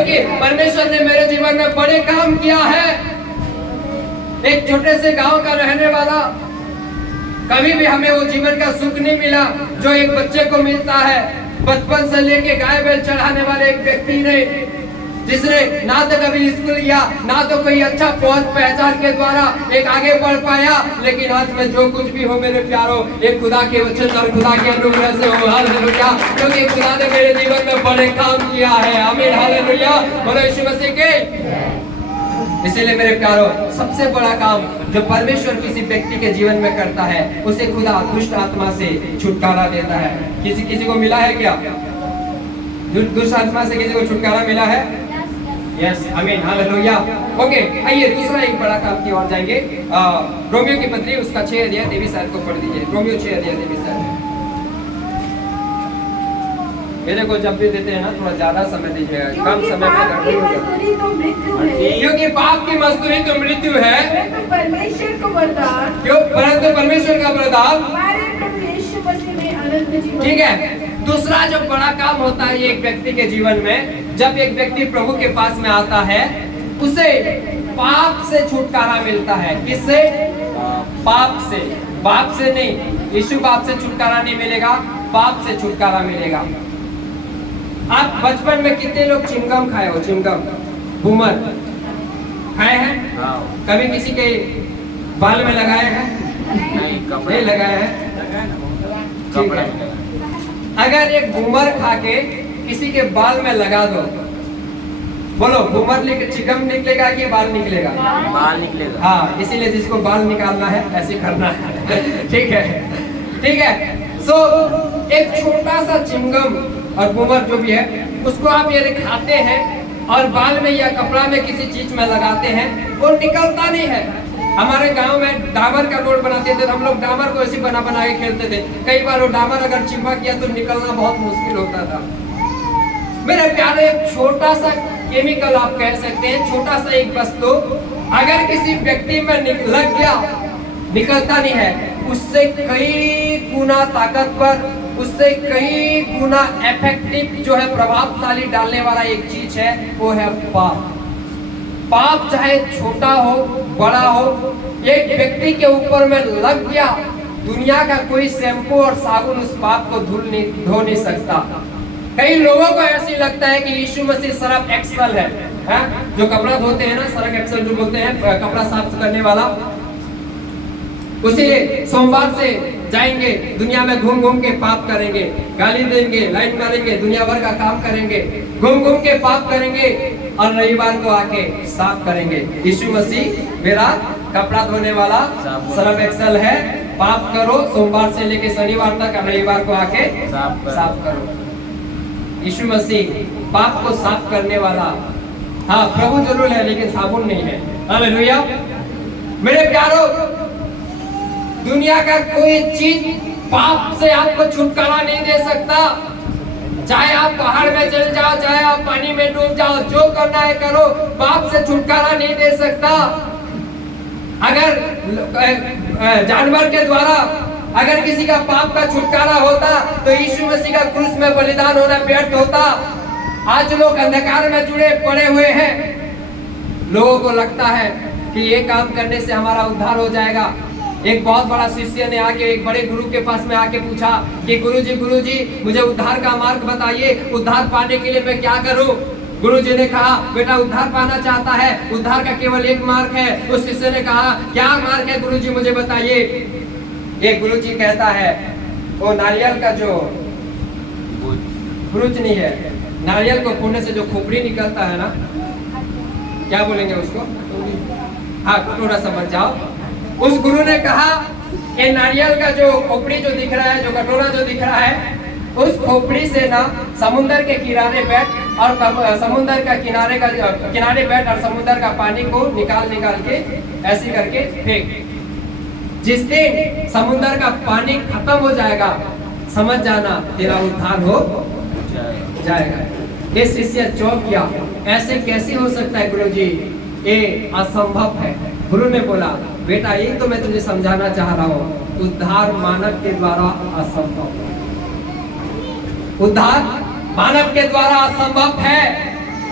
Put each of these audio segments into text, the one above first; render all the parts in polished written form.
क्योंकि परमेश्वर ने मेरे जीवन में बड़े काम किया है। एक छोटे से गांव का रहने वाला, कभी भी हमें वो जीवन का सुख नहीं मिला जो एक बच्चे को मिलता है। बचपन से लेके गाय बैल चढ़ाने वाले एक व्यक्ति ने, जिसने ना तो कभी स्कूल गया, ना तो कोई अच्छा पहुंच पहचान के द्वारा एक आगे बढ़ पाया, लेकिन आज में जो कुछ भी हो मेरे प्यारो, एक खुदा के वचन और खुदा के अनुग्रह से हो। हालेलुया, क्योंकि खुदा ने मेरे जीवन में बड़े काम किया है। आमीन, हालेलुया, बोलो यीशु मसीह के। इसीलिए मेरे प्यारो, सबसे बड़ा काम जो परमेश्वर किसी व्यक्ति के जीवन में करता है, उसे खुदा दुष्ट आत्मा से छुटकारा देता है। किसी को मिला है क्या? दुष्ट आत्मा से किसी को छुटकारा मिला है? यस, आमीन, हालेलुया। ओके, आइए दूसरा एक बड़ा काम की ओर जाएंगे। रोमियो की पत्री उसका 6 अध्याय 23 आयत को पढ़ दीजिए। रोमियो 6 अध्याय 23 आयत। मेरे को जब भी देते हैं ना, थोड़ा ज्यादा समय दीजिएगा, कम समय में गड़बड़ी हो जाती है। क्योंकि पाप की मजदूरी तो मृत्यु है, परंतु परमेश्वर का वरदान हमारे प्रभु यीशु मसीह में अनंत जीवन। ठीक है, दूसरा जो बड़ा काम होता है एक व्यक्ति के जीवन में, जब एक व्यक्ति प्रभु के पास में आता है, उसे पाप से छुटकारा मिलता है। किससे? पाप से। पाप से नहीं, यीशु पाप से छुटकारा नहीं मिलेगा, पाप से छुटकारा मिलेगा। आप बचपन में कितने लोग चिंगम खाए हो? चिंगम, बूमर खाए हैं? कभी किसी के बाल में लगाए हैं? नहीं लगाए हैं। ठीक है, अगर एक बूमर खा के किसी के बाल में लगा दो, बोलो बूमर चिंगम निकलेगा कि बाल निकलेगा? बाल निकलेगा। हाँ, इसीलिए जिसको बाल निकालना है ऐसे करना है। ठीक है, ठीक है। सो एक छोटा सा चिंगम और बूमर जो भी है, उसको आप यदि खाते हैं और बाल में या कपड़ा में किसी चीज में लगाते हैं, वो निकलता नहीं है। हमारे गांव में डामर का रोड बनाते थे, तो हम लोग डामर को ऐसे बना बना के खेलते थे। कई बार वो डामर अगर चिपक गया तो निकलना बहुत मुश्किल होता था। मेरे प्यारे, एक छोटा सा केमिकल आप कह सकते हैं, छोटा सा एक वस्तु अगर किसी व्यक्ति में लग गया, निकलता नहीं है, उससे कई गुना ताकतवर, उससे कई गुना इफेक्टिव जो है प्रभावशाली डालने वाला एक चीज है, वो है पाप। पाप चाहे छोटा हो बड़ा हो, एक व्यक्ति के ऊपर में लग गया, दुनिया का कोई शैम्पू और साबुन उस पाप को धो नहीं सकता। कई लोगों को ऐसे लगता है कि यीशु मसीह सर्फ एक्सेल है, जो कपड़ा धोते हैं ना, सर्फ एक्सेल जो बोलते हैं, कपड़ा साफ करने वाला। उसीलिए सोमवार से जाएंगे, दुनिया में घूम घूम के पाप करेंगे, गाली देंगे, लाइन मारेंगे, दुनिया भर का काम करेंगे, घूम घूम के पाप करेंगे, और रविवार को आके साफ करेंगे। यीशु मसीह मेरा कपड़ा धोने वाला सर्फ एक्सेल है, पाप करो, सोमवार से लेके शनिवार तक, रविवार को आके साफ करो। यीशु मसीह पाप को साफ करने वाला, हाँ प्रभु जरूर है, लेकिन साबुन नहीं है। हालेलुया। मेरे प्यारो, दुनिया का कोई चीज पाप से आपको छुटकारा नहीं दे सकता। चाहे आप पहाड़ में चल जाओ, चाहे आप पानी में डूब जाओ, जो करना है करो, पाप से छुटकारा नहीं दे सकता। अगर जानवर के द्वारा अगर किसी का पाप का छुटकारा होता, तो यीशु मसीह का क्रूस में बलिदान होना व्यर्थ होता। आज लोग अंधकार में जुड़े पड़े हुए हैं। लोगों को लगता है कि ये काम करने से हमारा उद्धार हो जाएगा। एक बहुत बड़ा शिष्य ने आके एक बड़े गुरु के पास में आके पूछा कि गुरुजी मुझे उद्धार का मार्ग बताइए, उद्धार पाने के लिए मैं क्या करूं? गुरुजी ने कहा, बेटा उद्धार पाना चाहता है, उद्धार का केवल एक मार्ग है। उस शिष्य ने कहा, क्या मार्ग है गुरुजी, मुझे बताइए। एक गुरुजी कहता है, वो नारियल का जो गुरुज नहीं है, नारियल को फोड़ने से जो खोपड़ी निकलता है ना, क्या बोलेंगे उसको? हाँ, कटोरा समझ जाओ। उस गुरु ने कहा, ये नारियल का जो खोपड़ी जो दिख रहा है, जो कटोरा जो दिख रहा है, उस खोपड़ी से ना समुद्र के किनारे बैठ और समुद्र का किनारे बैठ और समुद्र का पानी को निकाल के ऐसे करके फेंक। जिस दिन समुद्र का पानी खत्म हो जाएगा, समझ जाना तेरा उद्धार हो जाएगा। ये शिष्य चौंक गया, ऐसे कैसे हो सकता है गुरुजी, ये असंभव है। गुरु ने बोला, बेटा ये तो मैं तुझे समझाना चाह रहा हूँ, उद्धार मानव के द्वारा असंभव है। उद्धार मानव के द्वारा असंभव है,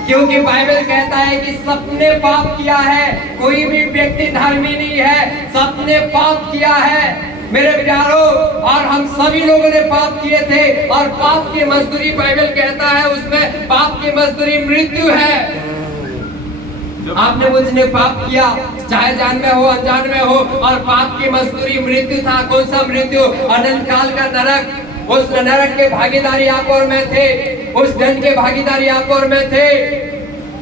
क्योंकि बाइबल कहता है कि सबने पाप किया है, कोई भी व्यक्ति धर्मी नहीं है, सबने पाप किया है मेरे प्यारों। और हम सभी लोगों ने पाप किए थे, और पाप की मजदूरी बाइबल कहता है उसमें पाप की मजदूरी मृत्यु है। आपने मुझने पाप किया, चाहे जान में हो अनजान में हो, और पाप की मजदूरी मृत्यु था। कौन सा मृत्यु? अनंत काल का नरक। उस नरक के भागीदारी आप और मैं थे, उस दंड के भागीदारी आप और मैं थे।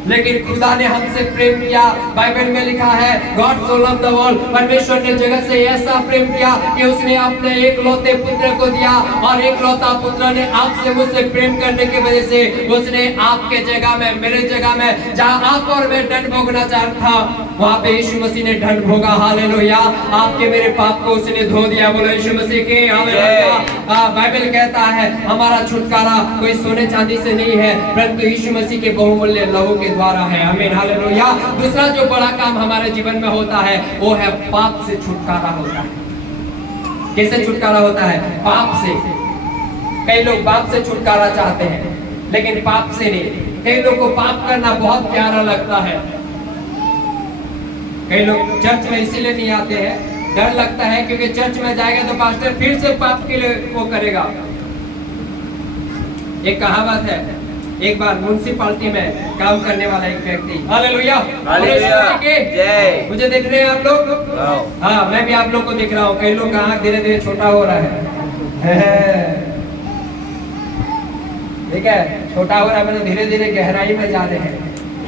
लेकिन खुदा ने हमसे प्रेम किया। बाइबल में लिखा है God so loved the world, परमेश्वर ने जगत से ऐसा प्रेम किया कि उसने अपने एकलौते पुत्र को दिया। और एकलौता पुत्र ने आपसे मुझसे प्रेम करने की वजह से उसने आपके जगह में, मेरे जगह में, जहां आप और मैं दंड भोगना चाहता था, वहां पे यीशु मसीह ने दंड भोगा। हालेलुया। आपके मेरे पाप को उसने धो दिया। बोलो यीशु मसीह के हालेलुया। बाइबल कहता है हमारा छुटकारा कोई सोने चांदी से नहीं है, परंतु यीशु मसीह के बहुमूल्य लहू के द्वारा है। आमीन हालेलुया। दूसरा जो बड़ा काम हमारे जीवन में होता है वो है पाप से छुटकारा होता है। कैसे छुटकारा होता है? पाप से। कई लोग पाप से छुटकारा चाहते हैं, लेकिन पाप से नहीं। कई लोग को पाप करना बहुत प्यारा लगता है। कई लोग चर्च में इसीलिए नहीं आते हैं, डर लगता है, क्योंकि चर्च में जाएगा तो पास्टर फिर से पाप के लिए वो करेगा। एक कहावत है, एक बार म्युनिसिपालिटी में काम करने वाला एक व्यक्ति, हालेलुया, मुझे देख रहे हैं आप लोग? हाँ, मैं भी आप लोग को दिख रहा हूँ। कई लोग का आँख धीरे धीरे छोटा हो रहा है। ठीक है, छोटा हो रहा है, धीरे धीरे गहराई में जा रहे हैं।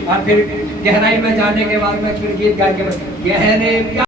और फिर गहराई में जाने के बाद में फिर गीत गा के गहरे